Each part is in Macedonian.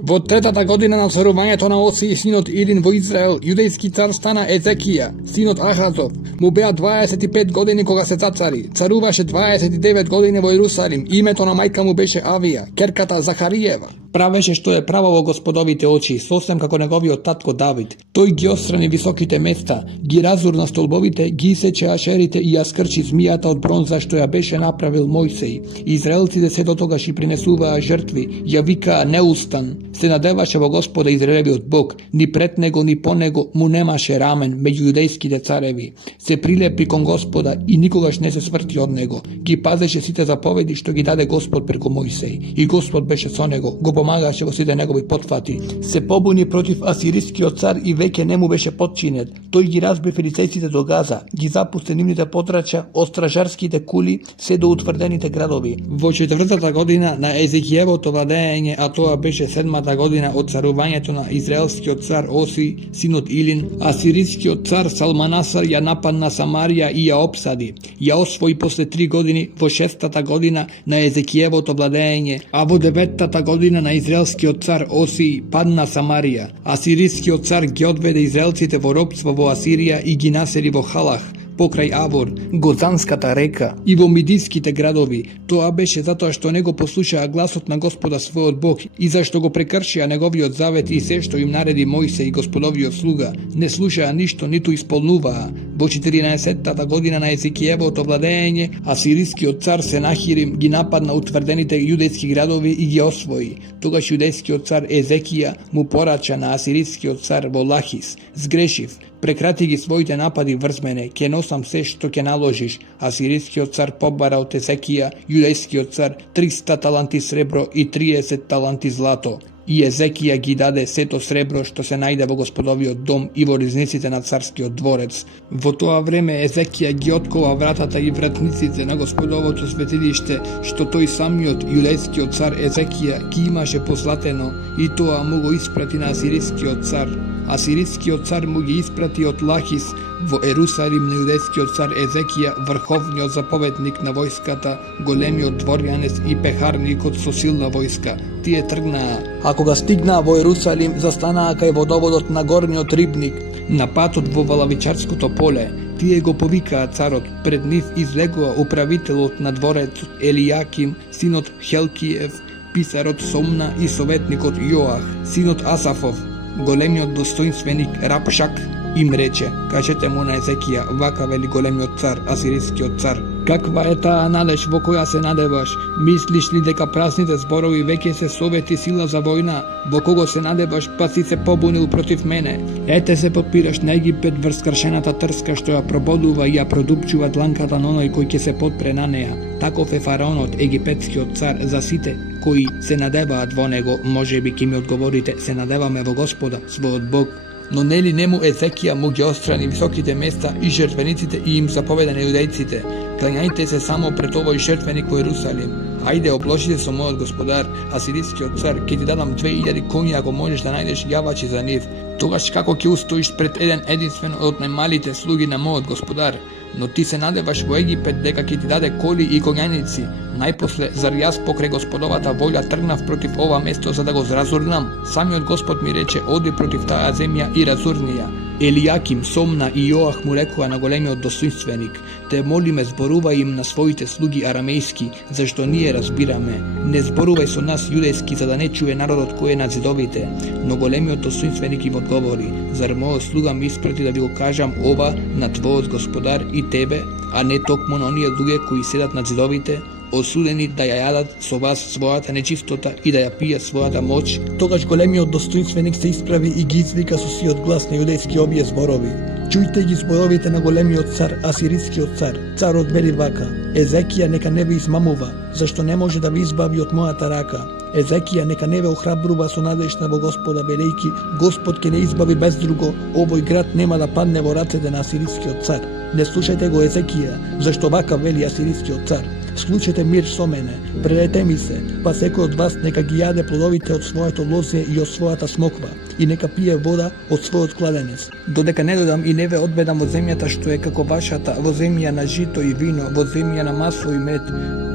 Во третата година на царувањето на Осија синот Илин во Израел, јудејски цар стана Езекија, синот Ахазов. Му беа 25 години кога се зацари. Царуваше 29 години во Ерусалим. Името на мајка му беше Авија, керката Захариева. Правеше што е право во Господовите очи, сосем како неговиот татко Давид. Тој ги отстрани високите места, ги разурна столбовите, ги исече ашерите и ја скрчи змијата од бронза што ја беше направил Мојсеј. Израелците се до тогаш и принесуваа жртви, ја викаа неустан. Се надеваше во Господа Израелевиот Бог, ни пред него ни по него му немаше рамен меѓу јудејските цареви. Се прилепи кон Господа и никогаш не се сврти од него. Ги пазеше сите заповеди што ги даде Господ преку Мојсеј. И Господ беше со него, го помагаше во сите негови потфати. Се побуни против асирискиот цар и веќе не му беше подчинет. Тој ги разби филистејците до Газа, ги запусти нивните потрача од стражарските кули се до утврдените градови. Во 4-та година на Езекиевото владење, а тоа беше 7-та година од царувањето на израелскиот цар Оси, синот Илин, асирискиот цар Салманасар ја нападна Самарија и ја опсади. Ја освои после 3 години во 6-та година на Езекиевото владење, а во 9-та година на израелскиот цар Оси падна Самарија. Асирискиот цар ги одведе израелците во робство во Асирија и ги насели во Халах, покрај Авор, Гозанската река и во мидиските градови. Тоа беше затоа што не го послушаа гласот на Господа својот Бог и зашто го прекршија неговиот завет и се што им нареди Мојсеј Господовиот слуга. Не слушаа ништо, ниту исполнуваа. Во 14-та година на Езекиевото владење, асирискиот цар Сенахирим ги нападна утврдените јудејски градови и ги освои. Тогаш јудејскиот цар Езекија му порача на асирискиот цар во Лахис: "Сгрешив, прекрати ги своите напади врз мене, ќе носам се што ќе наложиш." Асирискиот цар побара од Езекија, јудејскиот цар, 300 таланти сребро и 30 таланти злато. И Езекија ги даде сето сребро што се најде во Господовиот дом и во ризниците на царскиот дворец. Во тоа време Езекија ги откова вратата и вратниците на Господовото светилиште, што тој самиот јудејскиот цар Езекија ги имаше позлатено, и тоа му го испрати на асирискиот цар. Асирискиот цар му ги испрати од Лахис во Ерусалим на јудејскиот цар Езекија, врховниот заповедник на војската, големиот дворјанец и пехарникот со силна војска. Тие тргнаа, а кога стигнаа во Ерусалим, застанаа кај водоводот на горниот рибник, на патот во Валавичарското поле. Тие го повикаа царот, пред нив излегува управителот на дворецот Елијаким, синот Хелкиев, писарот Сомна и советникот Јоах, синот Асафов. Големиот достоинственик Рапшак им рече: "Кажете му на Езекија, вака вели големиот цар, асирискиот цар: каква е таа надеж во која се надеваш? Мислиш ли дека празните зборови веќе се совети сила за војна? Во кого се надеваш, па си се побунил против мене? Ете се подпираш на Египет врз кршената трска што ја прободува и ја продупчува дланката на оној кој ќе се подпре на неа. Таков е фараонот, египетскиот цар, за сите кои се надеваат во него. Може би ќе ми одговорите: се надеваме во Господа, својот Бог." Но нели нему Езекија му ги отстрани високите места и жртвениците и им заповеда на јудејците: "Клањајте се само пред овој жртвеник во Ерусалим. Ајде, обложите со мојот господар, асирискиот цар, ќе ти дадам 2000 коњи ако можеш да најдеш јавачи за нив. Тогаш како ќе устоиш пред еден единствен од најмалите слуги на мојот господар? Но ти се надеваш во Египет дека ќе ти даде коли и коњаници. Најпосле, зар јас покрај Господовата волја тргнав против ова место за да го разурнам? Самиот Господ ми рече: оди против таа земја и разурни ја." Елијаким, Сомна и Јоах му рекоа на големиот достоинственик: "Те молиме, зборувај им на своите слуги арамејски, зашто ние разбираме. Не зборувај со нас јудејски, за да не чуе народот кој е на зидовите." Но големиот достоинственик им одговори: "Зар мојот слуга ми испрати да ви го кажам ова на твојот господар и тебе, а не токму на оние луѓе кои седат на зидовите, осудени да ја јадат со вас својата нечистота и да ја пијат својата моќ?" Тогаш големиот достоинственик се исправи и ги извика со сиот глас на јудејски овие зборови: "Чујте ги зборовите на големиот цар, асирискиот цар. Царот вели вака: Езекија нека не ве измамува, зашто не може да ви избави од мојата рака. Езекија нека не ве охрабрува со надежда во Господа, велејки: Господ ќе не избави без друго, овој град нема да падне во рацете на асирискиот цар. Не слушајте го Езекија, зашто вака вели асирискиот цар: Склучете мир со мене, предете ми се, па секој од вас нека ги јаде плодовите од своето лозе и од својата смоква, и нека пие вода од својот кладенец. Додека не додам и не ве одведам во земјата што е како вашата, во земја на жито и вино, во земја на масло и мед,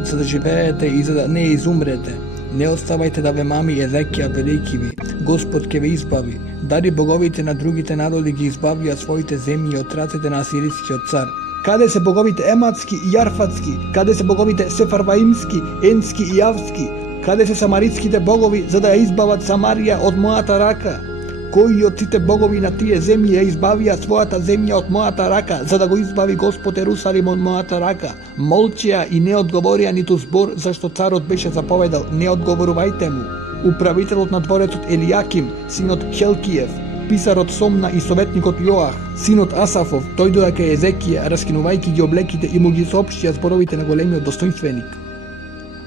за да живеете и за да не изумрете. Не оставајте да ве мами Езекија велики ви, Господ ќе ве избави. Дали боговите на другите народи ги избавија своите земји од рацете на асирискиот цар? Каде се боговите ематски и јарфатски? Каде се боговите сефарваимски, енски и јавски? Каде се самаритските богови за да ја избават Самарија од мојата рака? Кои од сите богови на тие земји ја избавија својата земја од мојата рака, за да го избави Господ Ерусалим од мојата рака? Молчија и не одговорија ниту збор, зашто царот беше заповедал: не одговорувајте му. Управителот на дворецот Елијаким, синот Хелкиев, писарот Сомна и советникот Јоах, синот Асафов, дојдоа кај Езекија, раскинувајќи ги облеките и му ги соопштија зборовите на големиот достоинственик.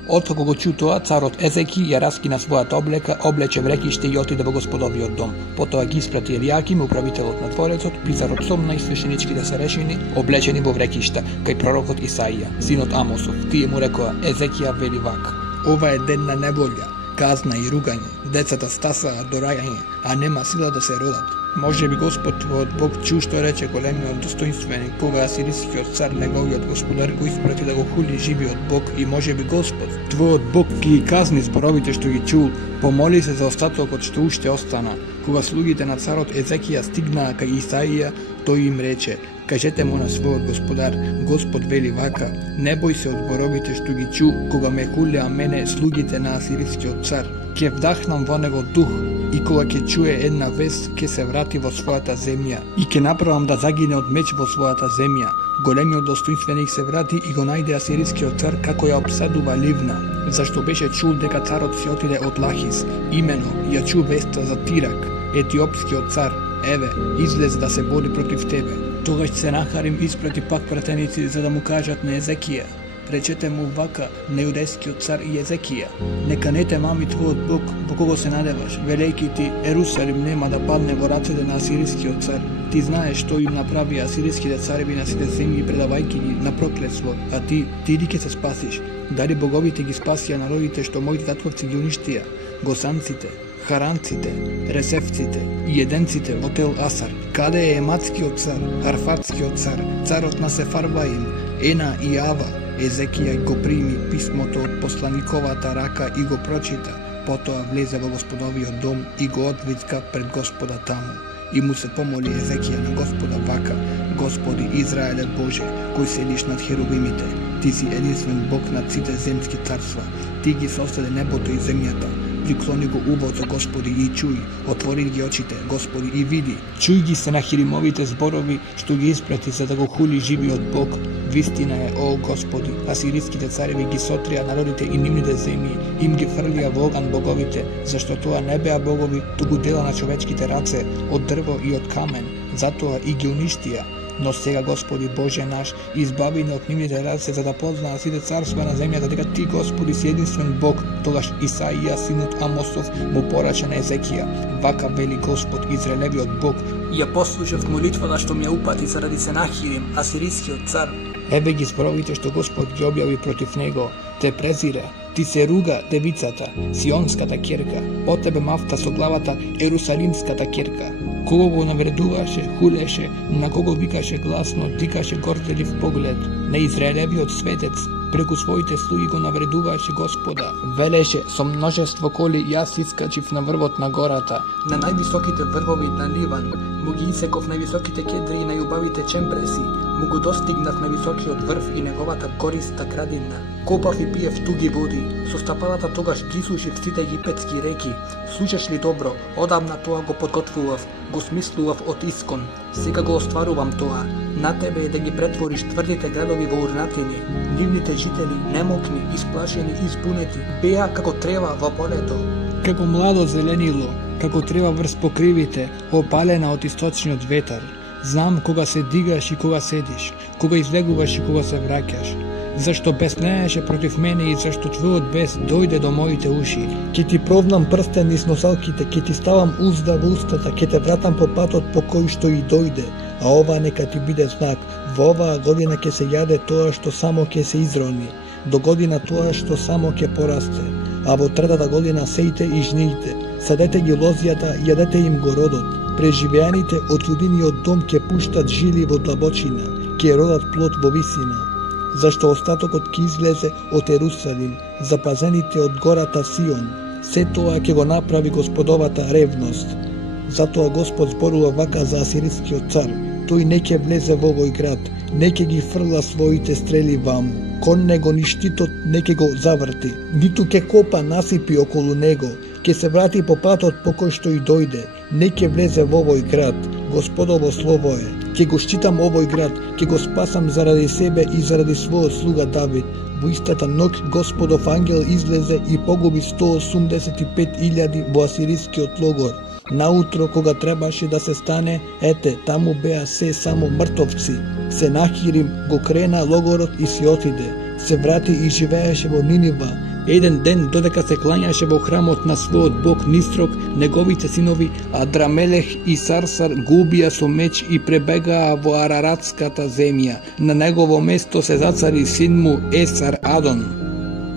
Откако го чу тоа, царот Езеки ја раскина својата облека, облече врекиште и отиде во Господовиот дом. Потоа ги испрати Елијаким, управителот на дворецот, писарот Сомна и свешеничките старешини, облечени во врекишта, кај пророкот Исаија, синот Амосов. Тие му рекоа: Езекија вели вака: ова е ден на неволја, казна и ругање, децата стасаа до раѓање, а нема сила да се родат. Може би Господ твојот Бог чу што рече големиот достоинственик, кога асирискиот цар неговиот господар го испрати да го хули живиот Бог, и може би Господ твојот Бог ги казни зборовите што ги чул. Помоли се за остатокот што уште остана. Кога слугите на царот Езекија стигнаа кај Исаија, тој им рече: кажете му на својот господар: Господ вели вака: не бој се од зборовите што ги чу, кога ме хулеа мене слугите на асирискиот цар. Ќе вдахнам во него дух, и кога ќе чуе една вест, ќе се врати во својата земја и ќе направам да загине од меч во својата земја. Големиот достоинственик се врати и го најде асирискиот цар како ја обседува Ливна, зашто беше чул дека царот си отиде од Лахис. Имено ја чу веста за Тирак, етиопскиот цар: еве, излезе да се бори против тебе. Тогаш Сенахарим испрати пак пратеници за да му кажат на Езекија: речете му вака на јудејскиот цар и Езекија: нека не те мами твојот Бог во кого се надеваш, велејќи ти: Ерусалим нема да падне во рацете на асирискиот цар. Ти знаеш што им направи асириските цареви на сите земји, предавајќи ги на проклетство, а ти ли ќе се спасиш? Дали боговите ги спасија народите што моите татковци ги уништија? Госанците, Харанците, Ресефците и Еденците во Тел Асар. Каде е Ематскиот цар, Арфатскиот цар, царот на Сефарваим, Ена и Ава? Езекија го прими писмото од посланиковата рака и го прочита. Потоа влезе во Господовиот дом и го одвицка пред Господа таму. И му се помоли Езекија на Господа вака: Господи Израеле Боже, кој седиш над херувимите, ти си единствен Бог над сите земски царства. Ти ги состави небото и земјата. Приклони го увото, Господи, и чуј. Отвори ги очите, Господи, и види. Чуј ги Сенахиримовите зборови што ги испрати за да го хули живиот Бог. Вистина е, о Господи, асириските цареви ги сотрија народите и нивните земји, им ги фрлија во оган боговите, зашто тоа не беа богови, туку дела на човечките раце, од дрво и од камен, затоа и ги уништија. Но сега, Господи Боже наш, избави не од нивните раце, за да познаат сите царства на земјата дека Ти, Господи, си единствен Бог. Тогаш Исаија, синот Амосов, му порача на Езекија: вака вели Господ, Израелевиот Бог: ја послушав молитвата што ми ја упати заради Сенахирим, асирискиот цар. Еве ги зборовите што Господ ги објави против него. Те презире, ти се руга девицата, Сионската керка, од тебе мафта со главата, Ерусалимската керка. Кого го навредуваше, хулеше, на кого викаше гласно, дикаше горделив поглед. На Израелевиот светец, преку своите слуги го навредуваше Господа. Велеше: со множество коли јас искачив на врвот на гората, на највисоките врвови на Ливан, му ги исеков највисоките кедри и најубавите чемпреси, му го достигнав на високиот врв и неговата користа градина. Копав и пиев туги води, со стапалата тогаш ги сушив сите египетски реки. Слушаш ли добро, одамна тоа го подготвував, го смислував од искон. Сега го остварувам тоа. На тебе е да ги претвориш тврдите градови во урнатини. Нивните жители, немокни, исплашени и збунети, беа како трева во полето. Како младо зеленило, како трева врз покривите, опалена од источниот ветар. Знам кога се дигаш и кога седиш, кога излегуваш и кога се враќаш. Зашто беснееше против мене и зашто твојот бес дојде до моите уши. Ке ти провнам прстен низ носалките, ке ти ставам узда во устата, ке те вратам по патот по кој што и дојде. А ова нека ти биде знак: во оваа година ќе се јаде тоа што само ќе се изрони, до година тоа што само ќе порасте, а во третата година сејте и жнијте, садете ги лозјата, јадете им го родот. Преживеаните од лудиниот дом ќе пуштат жили во длабочина, ќе родат плод во висина. зашто остатокот ќе излезе од Ерусалим, запазените од гората Сион. Се тоа ќе го направи Господовата ревност. Затоа Господ зборува вака за асирискиот цар: тој не ќе влезе во овој град, не ќе ги фрла своите стрели ваму, кон него ни штитот не ќе го заврти, ниту ќе копа насипи околу него, ќе се врати по патот по кој што и дојде, не ќе влезе во овој град. Господово слово е: ќе го штитам овој град, ќе го спасам заради себе и заради својот слуга Давид. Во истата ноќ Господов ангел излезе и погуби 185.000 во асирискиот логор. Наутро, кога требаше да се стане, ете, таму беа се само мртовци. Сенахирим го крена логорот и си отиде. Се врати и живееше во Нинива. Еден ден, додека се клањаше во храмот на својот бог Нисрок, неговите синови Адрамелех и Сарсар го убија со меч и пребегаа во Араратската земја. На негово место се зацари син му Есар Адон.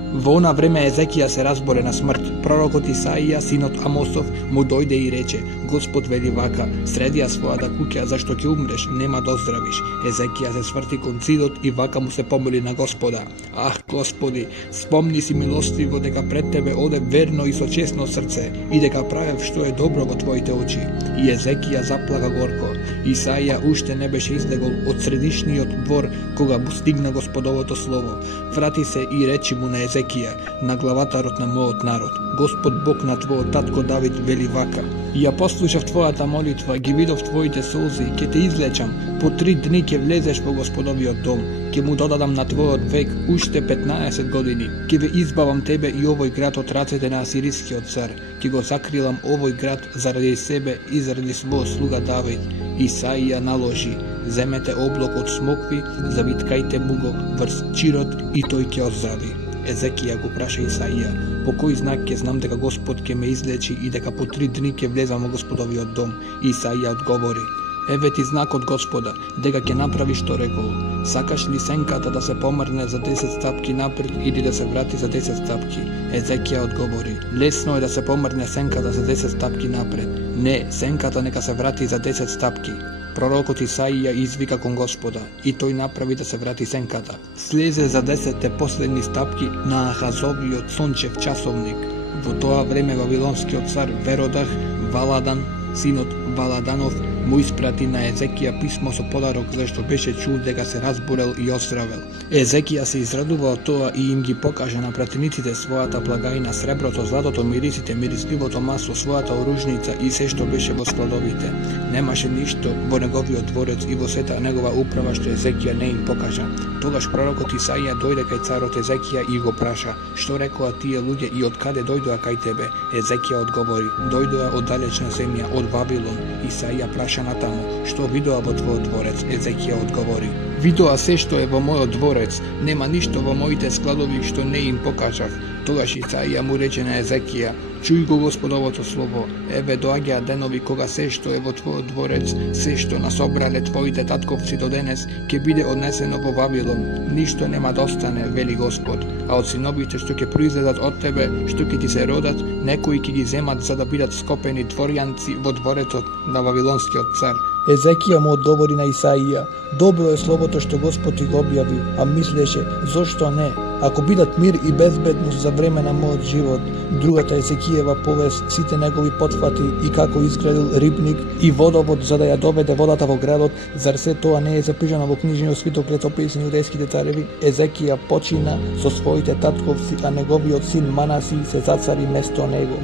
Во она време Езекија се разборе на смрт. Пророкот Исаија, синот Амосов, му дојде и рече: Господ вели вака: среди ја својата куќа, зашто ќе умреш, нема да оздравиш. Езекија се сврти кон зидот и вака му се помоли на Господа: Ах, Господи, спомни си милостиво дека пред тебе оде верно и со честно срце и дека правев што е добро во твоите очи. И Езекија заплака горко. Исаија уште не беше излегол од средишниот двор кога му стигна Господовото слово. Врати се и речи му на Езекија, на главатарот на мојот народ: Господ Бог на твојот татко Давид вели вака: ја послушав твојата молитва, ги видов твоите солзи, ќе те излечам, по 3 дни ќе влезеш во Господовиот дом, ќе му додадам на твојот век уште 15 години, ќе ве избавам тебе и овој град од рацете на асирискиот цар, ќе го закрилам овој град заради себе и заради својот слуга Давид. Исаија наложи: земете облак од смокви, завиткајте му го врз чирот и тој ќе оздрави. Езекија го праша Исаија: по кој знак ќе знам дека Господ ќе ме излечи и дека по 3 дни ќе влезам во Господовиот дом? Исаија одговори: еве ти знак од Господа, дека ќе направи што рекол. Сакаш ли сенката да се помрне за 10 стапки напред или да се врати за 10 стапки? Езекија одговори: лесно е да се помрне сенката за 10 стапки напред. Не, сенката нека се врати за 10 стапки. Пророкот Исаија извика кон Господа и тој направи да се врати сенката. Слезе за 10 последни стапки на Ахазовиот сончев часовник. Во тоа време вавилонскиот цар Веродах Валадан, синот Валаданов, му испрати на Езекија писмо со подарок, зашто беше чул дека се разборел и оздравел. Езекија се израдува од тоа и им ги покажа на пратениците својата благајна, среброто, златото, мирисите, мирисливото масло, својата оружница и се што беше во складовите. Немаше ништо во неговиот дворец и во сета негова управа што Езекија не им покажа. Тогаш пророкот Исаија дојде кај царот Езекија и го праша: што рекоа тие луѓе и од каде дојдоа кај тебе? Езекија одговори: дојдоа од далечна земја, од Вавилон. Исаија праша натаму: што видоа во твојот дворец? Езекија одговори: видоа се што е во мојот дворец, нема ништо во моите складови што не им покажав. Тогаш Исаија му рече на Езекија: чуј го Господовото слово, еве доаѓаат денови кога се што е во твојот дворец, се што насобрале твоите татковци до денес, ќе биде однесено во Вавилон. Ништо нема да остане, вели Господ, а од синовите што ќе произлезат од тебе, што ќе ти се родат, некои ќе ги земат за да бидат скопени дворјанци во дворецот на вавилонскиот цар. Езекија му одговори на Исаија: добро е словото што Господ ти го објави, а мислеше: зошто не? Ако бидат мир и безбедност за време на мојот живот. Другата Езекијева повест, сите негови потфати и како изградил рибник и водовод за да ја доведе водата во градот, зар се тоа не е запишано во книжниот свиток летописи на јудејските цареви? Езекија почина со своите татковци, а неговиот син Манаси се зацари место него.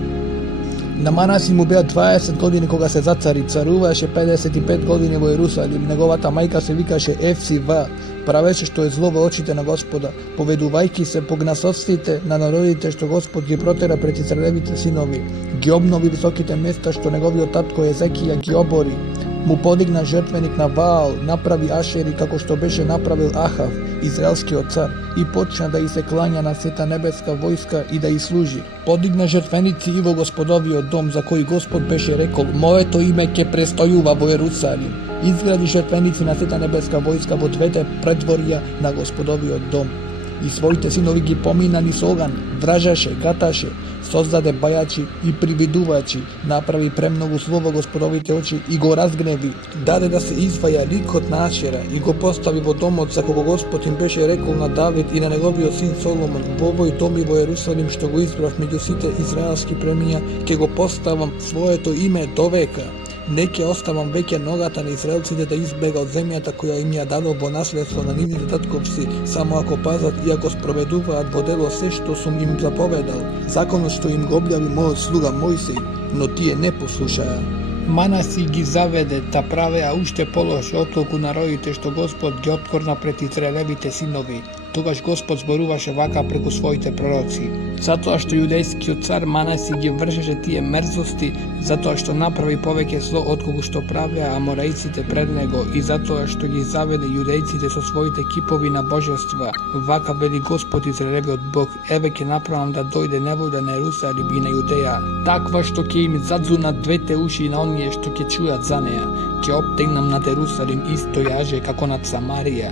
На Манаси му беа 20 години кога се зацари, царуваше 55 години во Ерусалим. Неговата мајка се викаше Ефсива, правеше што е зло во очите на Господа, поведувајќи се по гнасоците на народите што Господ ги протера пред Израелевите синови. Ги обнови високите места што неговиот татко Езекија ги обори. Му подигна жртвеник на Ваал, направи ашери како што беше направил Ахав, израелскиот цар, и почна да и се клања на сета небеска војска и да и служи. Подигна жртвеници и во Господовиот дом, за кој Господ беше рекол: моето име ќе престојува во Ерусалим. Изгради жртвеници на сета небеска војска во двете предворија на Господовиот дом. И своите синови ги помина низ оган, вражаше, каташе, sozdaде bajači i prividuvači, napravi premnogu zlo во Господовите очи и го разгневи, даде да се изваја лик од Нашера и го постави во домот за кого Господ им беше рекол на Давид и на неговиот син Соломон: во овој дом и во Јерусалим што го избрав меѓу сите израелски племиња, ќе го поставам своето име до века. Не ќе оставам веќе ногата на израелците да избега од земјата која им ја дадов во наследство на нивните татковци, само ако пазат и ако спроведуваат во дело се што сум им заповедал, законот што им го објави мојот слуга Мојсей, но тие не послушаа. Манаси ги заведе да правеа уште полоше оттолку народите што Господ ги откорна пред израелевите синови. Тогаш Господ зборуваше вака преку своите пророци. Затоа што јудејскиот цар Манаси ги вршеше тие мерзости, затоа што направи повеќе зло отколку што правеа амораиците пред него и затоа што ги заведе јудејците со своите кипови на божества. Вака вели Господ Израелевиот Бог: еве ќе направам да дојде неволја на Јерусалим и на Јудеја, таква што ќе им задзунат двете уши на оние што ќе чујат за неа. Ќе обтегнам над Јерусалим исто јаже како над Самарија,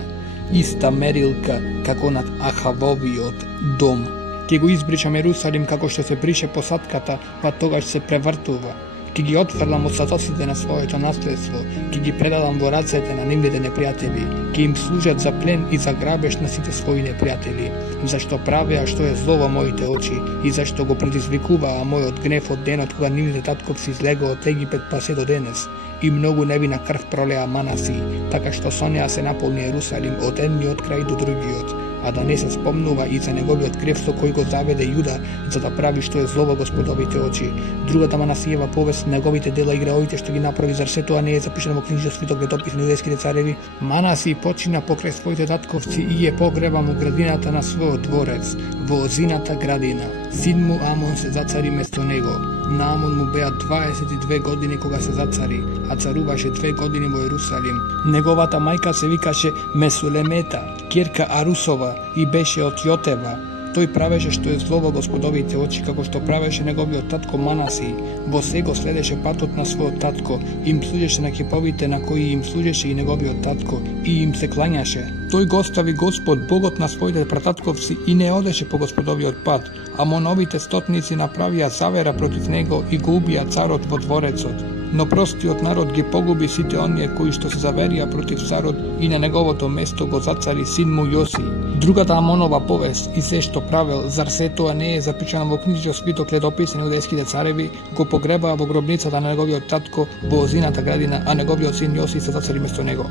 иста мерилка како над Ахавовиот дом. Ќе го избричам Јерусалим како што се брише посадката, па тогаш се превртува. Ќе ги отфрлам од сатоците на своето наследство, ќе ги предадам во рацете на нивните непријатели, ќе им служат за плен и за грабеж на сите своји непријатели, зашто правеа што е зло во моите очи и зашто го предизвикуваа мојот гнев од денот кога нивните татковци излегоа од Египет па се до денес. И многу невина крв пролеа Манаси, така што со неа се наполни Јерусалим од едниот крај до другиот, а да не се спомнува и за неговиот грев со кој го заведе Јуда, за да прави што е зло во Господовите очи. Другата Манасиева повест, неговите дела и греовите што ги направи, зар се тоа не е запишано во книжниот свиток летопис на јудејските цареви? Манаси почина покрај своите татковци и е погребан во градината на својот дворец, во Озината градина. Син му Амон се зацари место него. На Амон му беа 22 години кога се зацари, а царуваше 2 години во Јерусалим. Неговата мајка се викаше Месулемета, ќерка Арусова, и беше од Јотева. Тој правеше што е зло во Господовите очи, како што правеше неговиот татко Манаси. Во се го следеше патот на својот татко, им служеше на киповите на кои им служеше и неговиот татко, и им се клањаше. Тој го остави Господ, Богот на своите прататковци, и не одеше по Господовиот пат. Амоновите стотници направија завера против него и го убија царот во дворецот. Но простиот народ ги погуби сите оние кои што се заверија против царот и на неговото место го зацари син му Јоси. Другата Амонова повест и се што правел, зар се тоа не е запишано во книжниот свиток летопис на јудејските цареви? Го погребаа во гробницата на неговиот татко во Озината градина, а неговиот син Јоси се зацари место него.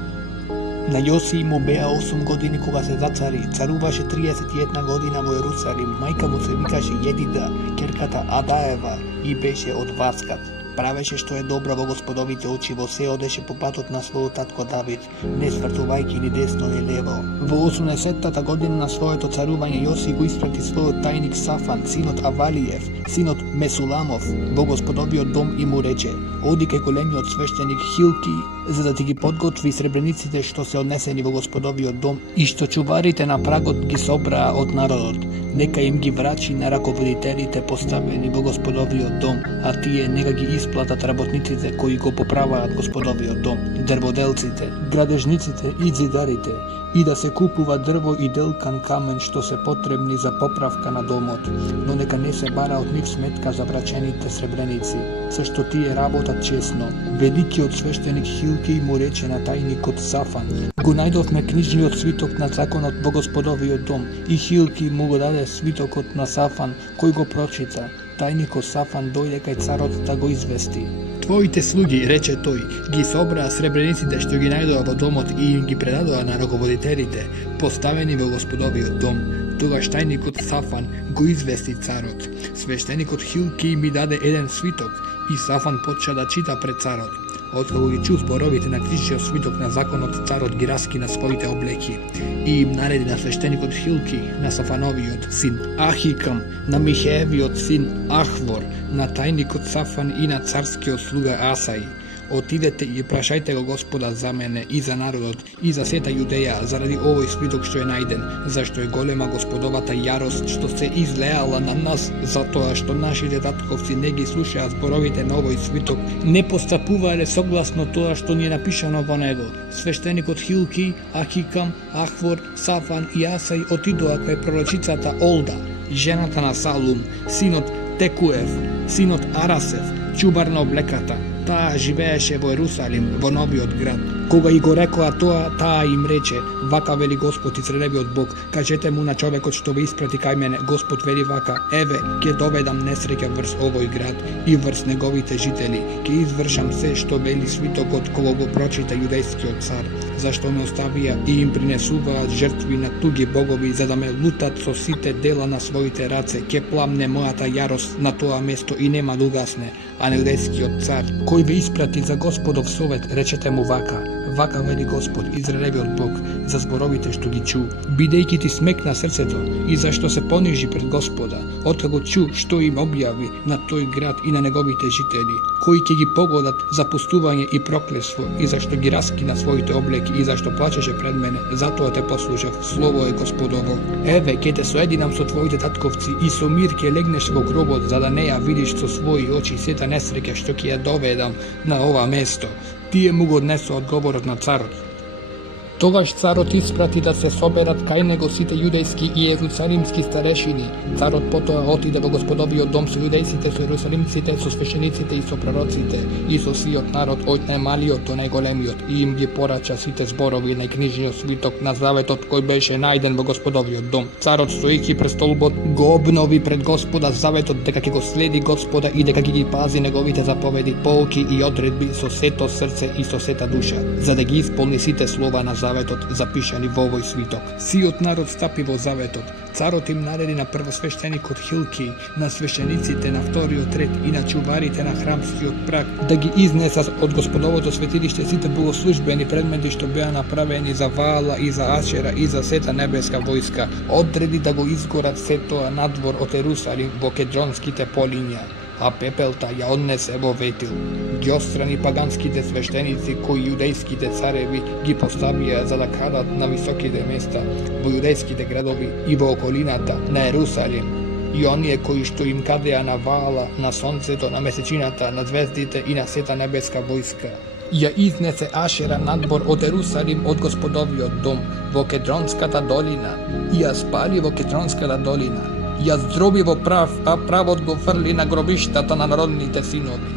На Јоси му беа 8 години кога се зацари, царуваше 31 година во Јерусалим, мајка му се викаше Једида, ќерката Адаева, и беше од Васкат. Правеше што е добро во Господовите очи, во се одеше по патот на својот татко Давид, не свртувајќи ни десно ни лево. Во 80-та година на своето царување Јоси го испрати својот тајник Сафан, синот Авалиев, синот Месуламов, во Господовиот дом и му рече: оди кај големиот свештеник Хилки, за да ти ги подготви сребрениците што се однесени во Господовиот дом и што чуварите на прагот ги собраа од народот. Нека им ги врачи на раководителите поставени во Господовиот дом, а тие нека ги исплатат работниците кои го поправаат Господовиот дом, дрводелците, градежниците и зидарите, и да се купува дрво и делкан камен што се потребни за поправка на домот, но нека не се бара од нив сметка за врачените сребреници, зашто тие работат честно. Великиот свештеник Хилки му рече на тајникот Сафан: го најдовме книжниот свиток на законот во Господовиот дом, и Хилки му го даде свитокот на Сафан, кој го прочита. Тајникот Сафан дојде кај царот да го извести. Твоите слуги, рече тој, ги собраа сребрениците што ги најдоа во домот и им ги предадоа на раководителите, поставени во Господовиот дом. Тогаш тајникот Сафан го извести царот. Свештеникот Хилки ми даде еден свиток и Сафан почна да чита пред царот. Откако ги чу зборовите на книжниот свиток на законот, царот ги раскина своите облеки и им нареди на свештеникот Хилки, на Сафановиот син Ахикам, на Михеевиот син Ахвор, на тајникот Сафан и на царскиот слуга Асај: отидете и прашајте го Господа за мене и за народот и за сета Јудеја заради овој свиток што е најден, зашто е голема Господовата јарост што се излеала на нас, затоа што нашите татковци не ги слушаа зборовите на овој свиток, не постапувале согласно тоа што ни е напишано во него. Свештеникот Хилки, Ахикам, Ахвор, Сафан и Асај отидоа кај пророчицата Олда, жената на Салум, синот Tekуев, синот Арасев, чубар на облеката, таа живееше во Ерусалим, во новиот град. Кога и го рекоа тоа, таа им рече: вака вели Господ Израелевиот Бог, кажете му на човекот што ве испрати кај мене, Господ вели вака: еве, ќе доведам несреќа врз овој град и врз неговите жители, ќе извршам се што вели свитокот кога го прочита јудејскиот цар, зашто ме оставија и им принесуваат жртви на туги богови, за да ме лутат со сите дела на своите раце, ќе пламне мојата јарост на тоа место и нема да угасне. А нејудејскиот цар, кој ве испрати за Господов совет, речете му вака: вака вели Господ, Израелевиот Бог, за зборовите што ги чу, бидејќи ти смекна срцето и зашто се понижи пред Господа, откако чу што им објави на тој град и на неговите жители, кои ќе ги погодат за пустување и проклетство, и зашто ги раскина своите облеки и зашто плачеше пред мене, затоа те послушав, слово е Господово. Еве, ќе те соединам со твоите татковци и со мир ќе легнеш во гробот, за да не ја видиш со своји очи сета несреќа што ќе ја доведам на ова место. Тие му го однесоа одговорот на царот. Тогаш царот испрати да се соберат кај него сите јудејски и ерусалимски старешини. Царот потоа отиде во Господовиот дом со јудејците, со ерусалимците, со свещениците и со пророците, и со сиот народ, од најмалиот до најголемиот, и им ги порача сите зборови на книжниот свиток на заветот кој беше најден во Господовиот дом. Царот, стоејќи пред столбот, го обнови пред Господа заветот дека ќе го следи Господа и дека ќе ги пази неговите заповеди, полки и одредби со сето срце и со сета душа, за да ги исполни сите слова на заветот запишани во овој свиток. Сиот народ стапи во заветот. Царот им нареди на првосвещеникот Хилки, на свещениците на вториот ред и на чуварите на храмскиот праг да ги изнесат од Господовото светилиште сите богослужбени предмети што беа направени за Ваала и за Ашера и за сета небеска војска. Одреди да го изгорат сето надвор од Ерусалим во Кедронските полиња, а пепелта ја однесе во Ветил. Ги отстрани паганските свештеници кои јудејските цареви ги поставија за да крадат на високите места во јудејските градови и во околината на Ерусалим, и оние кои што им кадеа на Ваала, на сонцето, на месечината, на звездите и на сета небеска војска. Ја изнесе Ашера надвор од Ерусалим од Господовиот дом во Кедронската долина и ја спали во Кедронската долина. Ја здроби во прав, а правот го фрли на гробиштата на народните синови.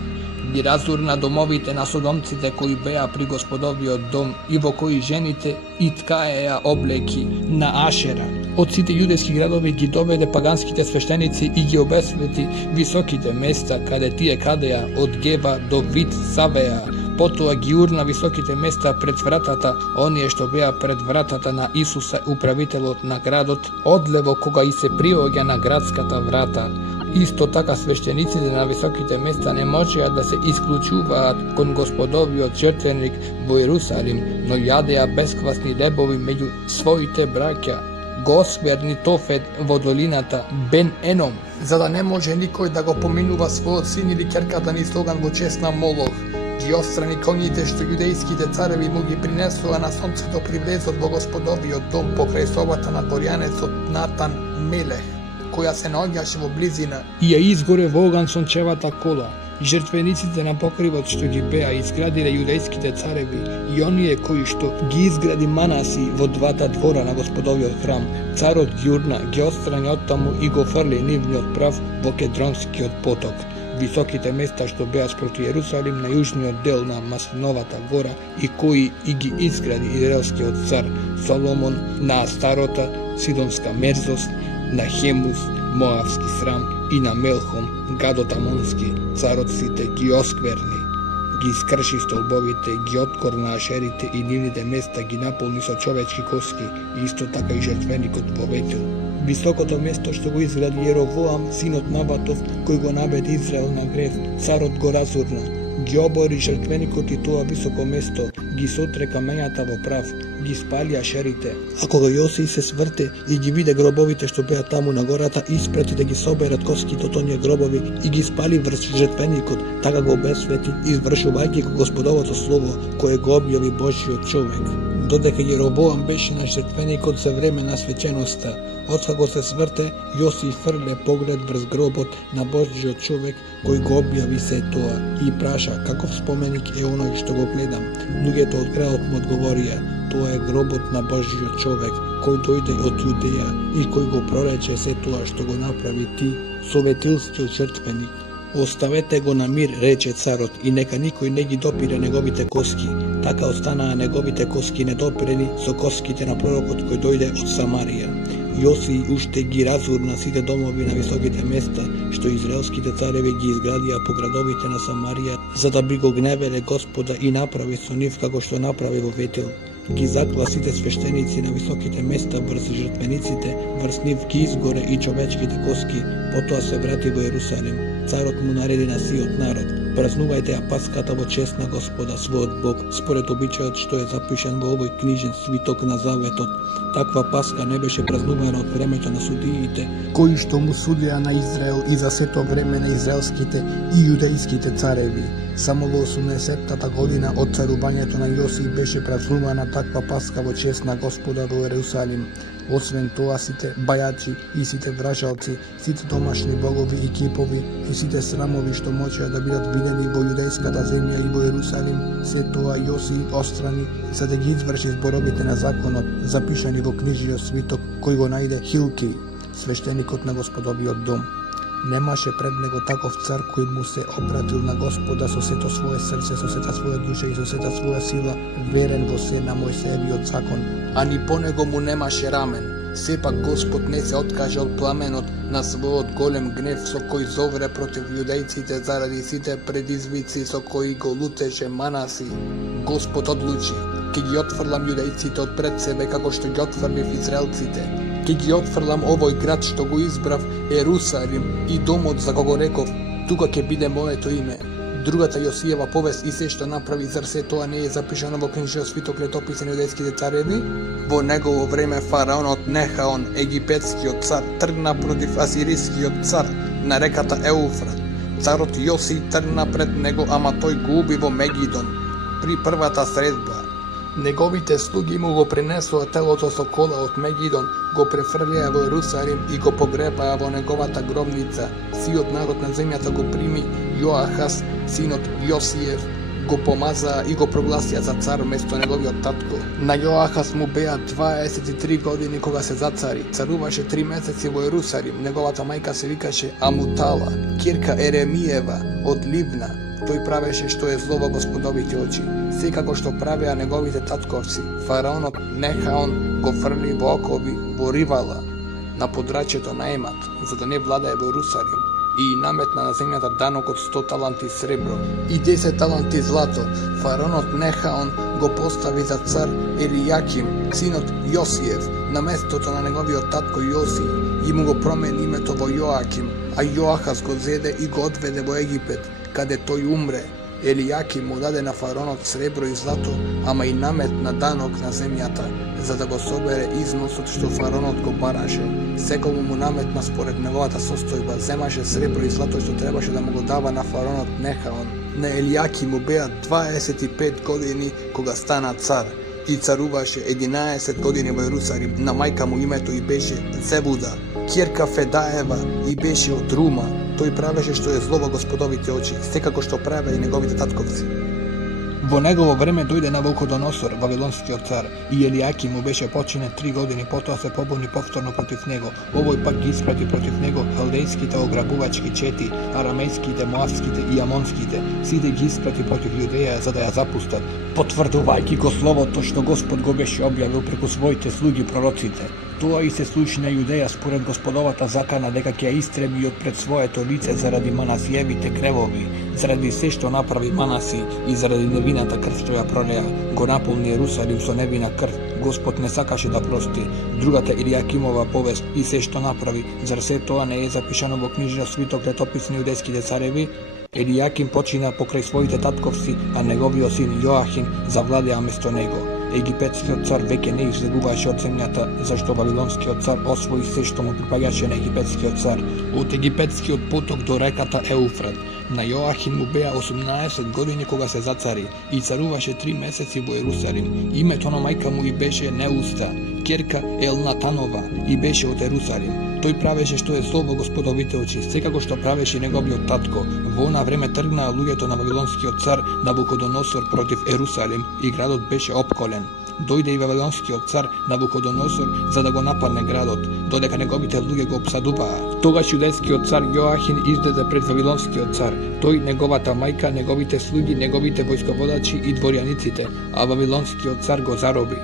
Ги разурна домовите на содомците кои беа при Господовиот дом и во кои жените и ткаеа облеки на Ашера. Од сите јудејски градови ги доведе паганските свештеници и ги обесвети високите места каде тие кадеа од Гева до Вит Савеа. Потоа ги урна високите места пред вратата, оние што беа пред вратата на Исуса, управителот на градот, одлево кога и се приоѓа на градската врата. Исто така свештениците на високите места не можеа да се исклучуваат кон Господовиот жртвеник во Ерусалим, но јадеа бесквасни лебови меѓу своите браќа. Го осверни Тофет во долината Бен Еном, за да не може никој да го поминува својот син или ќерката ни слоган во чест на Молох. Ги отстрани коњите што јудејските цареви му ги принесува на сонцето при влезот во Господовиот дом покрај собата на Торјанецот Натан Мелех, која се наоѓаше во близина, и ја изгоре во оган сончевата кола. Жртвениците на покривот што ги беа изградиле јудејските цареви и оние кои што ги изгради Манаси во двата двора на Господовиот храм, царот ги урна, ги отстрани оттаму и го фрли нивниот прав во Кедронскиот поток. Високите места што беа спроти Јерусалим на јужниот дел на Масленовата гора и кои и ги изгради израелскиот цар Соломон, на Астарота, Сидонска мерзост, на Хемус, Моавски срам и на Мелхом, гадот Амонски, царот сите ги оскверни. Ги искрши столбовите, ги откорна ашерите и нивните места ги наполни со човечки коски, и исто така и жртвеникот во Ветил. Високото место што го изгради Јеровоам, синот Набатов, кој го наведе Израел на грев, царот го разурна. Ги обори жртвеникот и тоа високо место, ги сотре камењата во прав, ги спали ашерите. А кога Јосија се сврте и ги виде гробовите што беа таму на гората, испрати да ги соберат коските од оние гробови и ги спали врз жртвеникот, така го обесвети, извршувајќи го Господовото слово, кое го објави Божјиот човек. Додека Јеровоам беше на жртвеникот за време на свеченоста, откако се сврте, Јосија фрле поглед врз гробот на Божјиот човек кој го објави се тоа и праша каков споменик е оној што го гледам. Луѓето од градот му одговорија: тоа е гробот на Божјиот човек кој дојде од Јудеја и кој го прорече се тоа што го направи ти советилскиот жртвеник. Оставете го на мир, рече царот, и нека никој не ги допире неговите коски. Така останаа неговите коски недопирени со коските на пророкот кој дојде од Самарија. Јоси уште ги разурна сите домови на високите места, што израелските цареви ги изградија по градовите на Самарија, за да би го гневеле Господа и направи со нив како што направи во Ветел. Ги закла сите свештеници на високите места врз жртвениците, врз нив ги изгоре и човечките коски, потоа се врати во Ерусалим. Царот му нареди на сиот народ: празнувајте ја Паската во чест на Господа својот Бог, според обичајот што е запишан во овој книжен свиток на Заветот. Таква Паска не беше празнувана од времето на судиите, кои што му судеа на Израел и за сето време на израелските и јудејските цареви. Само во 80-та година од царувањето на Јоси беше празнувана таква Паска во чест на Господа во Ерусалим. Освен тоа, сите бајачи и сите вражалци, сите домашни богови и кипови и сите срамови што можеа да бидат видени во јудејската земја и во Ерусалим, се тоа Јоси острани за да ги изврши зборовите на законот, запишани во книжниот свиток кој го најде Хилкиј, свештеникот на Господовиот дом. Немаше пред него таков цар кој му се обратил на Господа со сето свое срце, со сета своја душа и со сета своја сила, верен во се на Мојсеевиот закон, а ни по него му немаше рамен. Сепак Господ не се откаже од пламенот на својот голем гнев со кој зовре против јудејците заради сите предизвици со кои го лутеше Манаси. Господ одлучи: ќе ги отфрлам јудејците од пред себе како што ги отфрлив израелците. Ќе ги отфрлам овој град што го избрав, Ерусалим, и домот за кого реков: тука ќе биде моето име. Другата Јосијева повест и се што направи, зар се тоа не е запишано во книжниот свиток летописи на јудејските цареви? Во негово време фараонот Нехаон, египетскиот цар, тргна против асирискиот цар на реката Еуфрат. Царот Јоси тргна пред него, ама тој го уби во Мегидон при првата средба. Неговите слуги му го пренесоа телото со кола од Мегидон, го префрлија во Ерусалим и го погребаа во неговата гробница. Сиот народ на земјата го прими Јоахас, синот Јосиев, го помазаа и го прогласија за цар место неговиот татко. На Јоахас му беа 23 години кога се зацари. Царуваше 3 месеци во Ерусалим. Неговата мајка се викаше Амутала, ќерка Еремиева од Ливна. Тој правеше што е зло во Господовите очи, секако што правеа неговите татковци. Фараонот Нехаон го фрли во окови во Ривала, на подрачјето на Емат, за да не владае во Ерусалим, и наметна на земјата данок од 100 таланти сребро и 10 таланти злато. Фараонот Нехаон го постави за цар Елијаким, синот Јосиев, на местото на неговиот татко Јоси, и му го промени името во Јоаким, а Јоахас го зеде и го одведе во Египет, каде тој умре. Елијаким му даде на фараонот сребро и злато, ама и наметна данок на земјата, за да го собере износот што фараонот го бараше. Секому му наметна според неговата состојба, земаше сребро и злато што требаше да му го дава на фараонот Нехаон. На Елијаким му беа 25 години кога стана цар и царуваше 11 години во Ерусалим. На мајка му името и беше Зебуда, ќерка Федаева, и беше од Рума. Тој правеше што е зло во Господовите очи, секако што правеа и неговите татковци. Во негово време дојде Навуходоносор, вавилонскиот цар, и Елијаким му беше починет 3 години, потоа се побуни повторно против него. Овој пак ги испрати против него халдејските ограбувачки чети, арамејските, моавските и амонските. Сите ги испрати против Јудеја за да ја запустат, потврдувајќи го словото што Господ го беше објавил преку своите слуги пророците. Тоа и се случи на Јудеја според Господовата закана дека ќе ја истреби од пред своето лице заради Манасиевите кревови, заради се што направи Манаси и заради невината крв што ја пролеа, го наполни Ерусалим со невина крв. Господ не сакаше да прости. Другата Илијакимова повест и се што направи, зар се тоа не е запишано во книжниот свиток летописи на јудејските цареви? Елијаким почина покрај своите татковци, а неговиот син Јоахин завладеа место него. Египетскиот цар веќе не излегуваше од земјата, зашто вавилонскиот цар освои се што му припаѓаше на египетскиот цар. Од египетскиот поток до реката Еуфрат. На Јоахин му беа 18 години кога се зацари и царуваше 3 месеци во Ерусалим. Името на мајка му и беше Неуста, ќерка Елнатанова, и беше од Ерусалим. Тој правеше што е зло во Господовите очи, секако што правеше неговиот татко. Во она време тргнаа луѓето на вавилонскиот цар Навуходоносор против Ерусалим и градот беше опколен. dojde i Вавилонскиот цар Навуходоносор за да го нападне градот, додека неговите луѓе го обсадуваа. Тогаш јудејскиот цар Јоахин излезе пред Вавилонскиот цар, тој, неговата мајка, неговите слуги, неговите војсководачи и дворјаниците, а Вавилонскиот цар го зароби.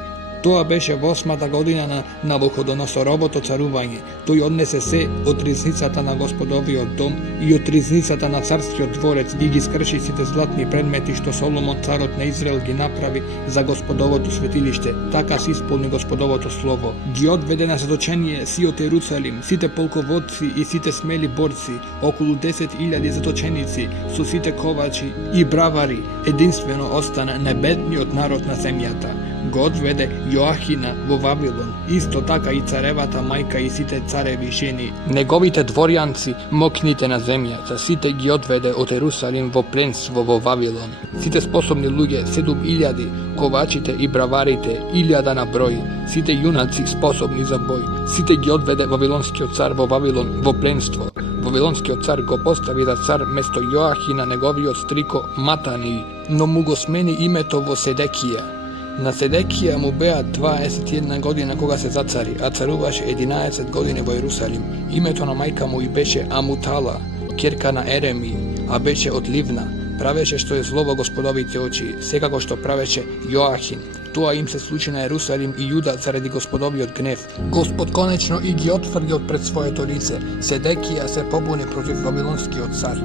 Тоа беше во 8-та година на Навуходоносоровото царување. Тој однесе се од ризницата на Господовиот дом и од ризницата на царскиот дворец и ги скрши сите златни предмети што Соломон царот на Израел ги направи за Господовото светилиште. Така се исполни Господовото слово. Ги одведе на заточение сиот Ерусалим, сите полководци и сите смели борци, околу 10.000 заточеници, со сите ковачи и бравари. Единствено остана небедниот народ на земјата. Го одведе Јоахина во Вавилон, исто така и царевата мајка и сите цареви жени. Неговите дворјанци, мокните на земјата, сите ги одведе од Ерусалим во пленство во Вавилон. Сите способни луѓе, 7.000, ковачите и браварите, 1000 на број, сите јунаци способни за бој, сите ги одведе Вавилонскиот цар во Вавилон во пленство. Вавилонскиот цар го постави за цар место Јоахина неговиот стрико Матани, но му го смени името во Седекија. На Седекија му беа 21 година кога се зацари, а царуваше 11 години во Ерусалим. Името на мајка му и беше Амутала, ќерка на Ереми, а беше од Ливна. Правеше што е зло во Господовите очи, секако што правеше Јоахин. Тоа им се случи на Ерусалим и Јуда заради Господовиот гнев. Господ конечно и ги отфрли од пред своето лице. Седекија се побуни против Вавилонскиот цар.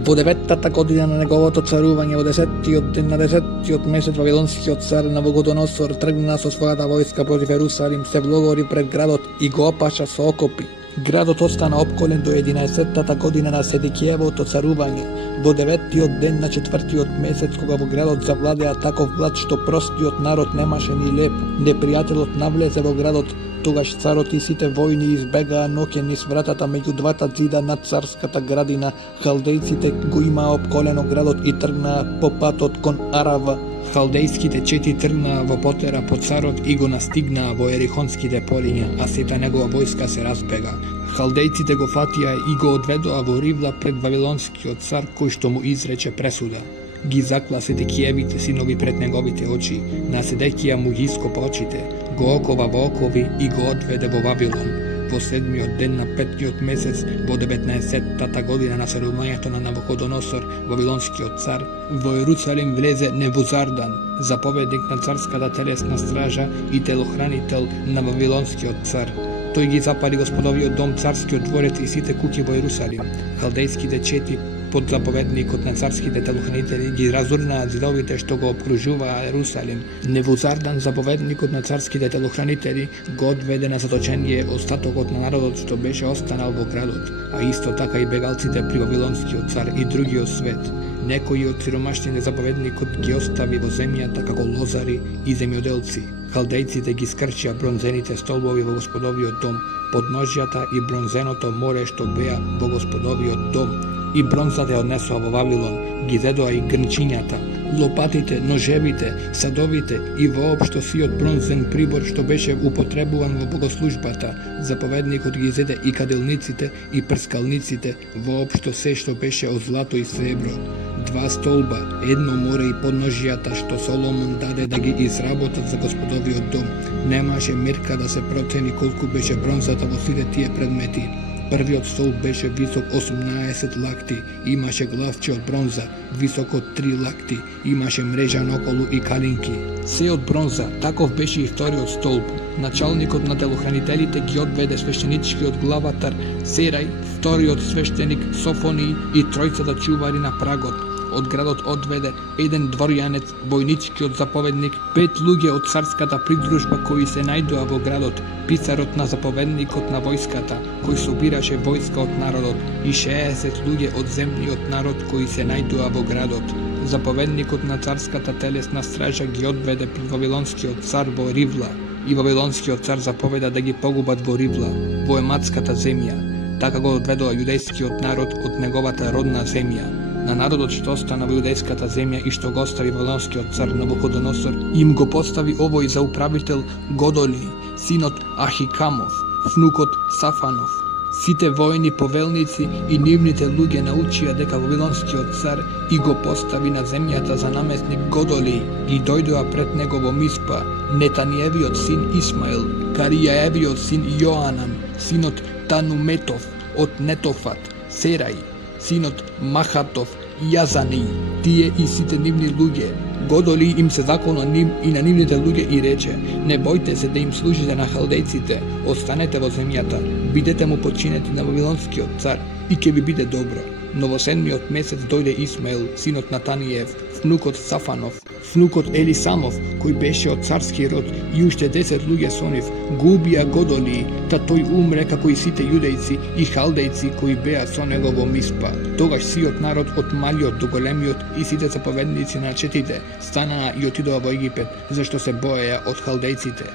Во 9-та година на неговото царување, во 10-тиот ден на 10-тиот месец, Вавилонскиот цар Навуходоносор тргна со својата војска против Ерусалим, се влогори пред градот и го опаша со окопи. Градот остана опколен до 11-та година на Седекијевото царување. Во 9-тиот ден на 4-тиот месец, кога во градот завладеа таков глад што простиот народ немаше ни леп, непријателот навлезе во градот. Тогаш царот и сите војни избегаа ноќе низ вратата меѓу двата ѕида на царската градина. Халдејците го имаа опколено градот и тргнаа по патот кон Арава. Халдејските чети тргнаа во потера по царот и го настигнаа во Ерихонските полиња, а сета негова војска се разбега. Халдејците го фатија и го одведоа во Ривла пред Вавилонскиот цар, кој што му изрече пресуда. Ги закла Седекијевите синови пред неговите очи, на Седекија му ги ископа очите, го окова во окови и го одведе во Вавилон. Во 7-тиот ден на 5-тиот месец, во 19-та година на царувањето на Навуходоносор, Вавилонскиот цар, во Ерусалим влезе Невузардан, заповедник на царската телесна стража и телохранител на Вавилонскиот цар. Тој ги запали Господовиот дом, царскиот дворец и сите куќи во Ерусалим. Халдејските чети под заповедникот на царските телохранители ги разурнаа ѕидовите што го обкружуваа Ерусалим. Невузардан, заповедникот на царските телохранители, го одведе на заточение остатокот на народот што беше останал во градот, а исто така и бегалците при Вавилонскиот цар и другиот свет. Некои од сиромашните заповедникот ги остави во земјата како лозари и земјоделци. Халдејците ги скрчија бронзените столбови во Господовиот дом, подножјата и бронзеното море што беа во Господовиот дом, и бронзата ја однесоа во Вавилон, ги зедоа и грнчињата, лопатите, ножевите, садовите и воопшто сиот бронзен прибор што беше употребуван во богослужбата. Заповедникот ги зеде и каделниците и прскалниците, воопшто се што беше од злато и сребро. 2 столба, 1 море и подножјата што Соломон даде да ги изработат за Господовиот дом. Немаше мерка да се процени колку беше бронзата во сите тие предмети. Првиот столб беше висок 18 лакти, имаше главче од бронза, високо 3 лакти, имаше мрежа наоколу и калинки. Се од бронза, таков беше и вториот столб. Началникот на телохранителите ги одведе свештеничкиот главатар Серај, вториот свештеник Софони и тројцата чувари на прагот. Од градот одведе 1 дворјанец, војничкиот заповедник, 5 луѓе од царската придружба кои се најдоа во градот, писарот на заповедникот на војската, кој собираше војска од народот, и 60 луѓе од земниот народ кои се најдоа во градот. Заповедникот на царската телесна стража ги одведе пред Вавилонскиот цар во Ривла, и Вавилонскиот цар заповеда да ги погубат во Ривла, во ематската земја. Така го одведоа јудејскиот народ од неговата родна земја. На народот што остана во јудејската земја и што го остави Вавилонскиот цар Навуходоносор, им го постави овој за управител Годоли, синот Ахикамов, внукот Сафанов, Сите војни повелници и нивните луѓе научија дека Вавилонскиот цар и го постави на земјата за наместник Годоли и дојдоа пред него во Миспа Нетаниевиот син Исмаил, Каријаевиот син Јоанан, синот Тануметов од Нетофат, Серај, синот Махатов, Јазани, тие и сите нивни луѓе. Годоли им се заколна ним и на нивните луѓе и рече: не бојте се да им служите на халдејците, останете во земјата, бидете му подчинети на Вавилонскиот цар и ќе ви биде добро. Но во 7-миот месец дојде Исмаил, синот Натаниев, внукот Сафанов, внукот Елисамов, кој беше од царски род, и уште 10 луѓе со нив, го убија Годоли, та тој умре како и сите јудејци и халдејци кои беа со него во Миспа. Тогаш сиот народ од малиот до големиот и сите заповедници на четите станаа и отидоа во Египет, зашто се боеја од халдејците.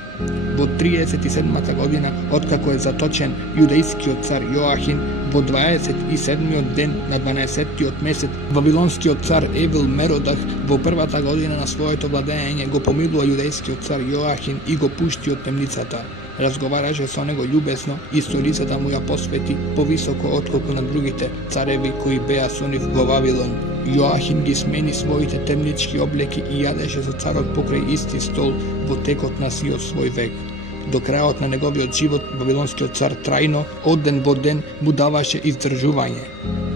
Во 37-та година, откако е заточен јудејскиот цар Јоахин, во 27-миот ден на 12-тиот месец, Вавилонскиот цар Евил Меродах во првата година на своето владење го помилува јудејскиот цар Јоахин и го пушти од темницата. Разговараше со него љубесно и столицата му ја посвети повисоко отколку на другите цареви кои беа со нив во Вавилон. Јоахин ги смени своите темнички облеки и јадеше со царот покрај исти стол во текот на сиот свој век. До крајот на неговиот живот Вавилонскиот цар трајно, од ден во ден, му даваше издржување.